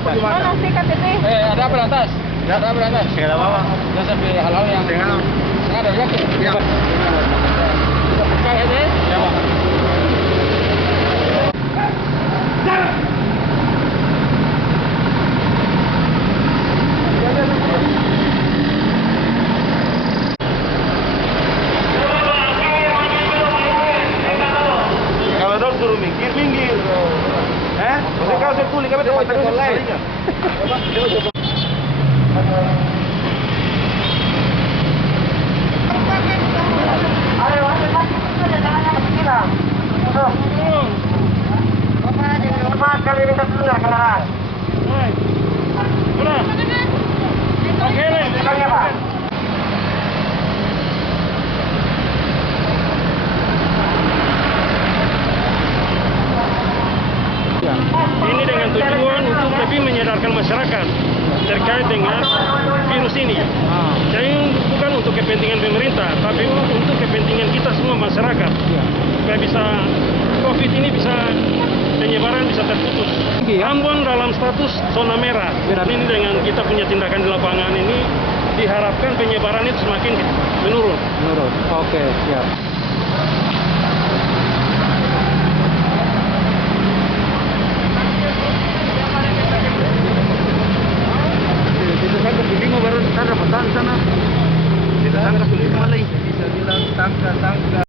Mana sih KTP? Ada apa di atas? Ada apa di atas? Segala apa? Jangan sampai hal-hal yang Dengan ada yakin. ya. Kita percaya deh. Ya, Pak. Kalau dong suruh minggir, minggir. Maksudnya kau saya kulik, kami dapat terus sekalinya. Kali minta tunda kendaraan. Udah. Oke, Sekali ya, Pak. Ini dengan tujuan untuk lebih menyadarkan masyarakat terkait dengan virus ini. Jadi bukan untuk kepentingan pemerintah, tapi untuk kepentingan kita semua masyarakat. Supaya bisa COVID ini bisa penyebaran bisa terputus. Ambon dalam status zona merah. Ini dengan kita punya tindakan di lapangan ini diharapkan penyebaran itu semakin menurun. Menurun. Oke, siap. Itu kan ke bingung baru sana, pesan sana.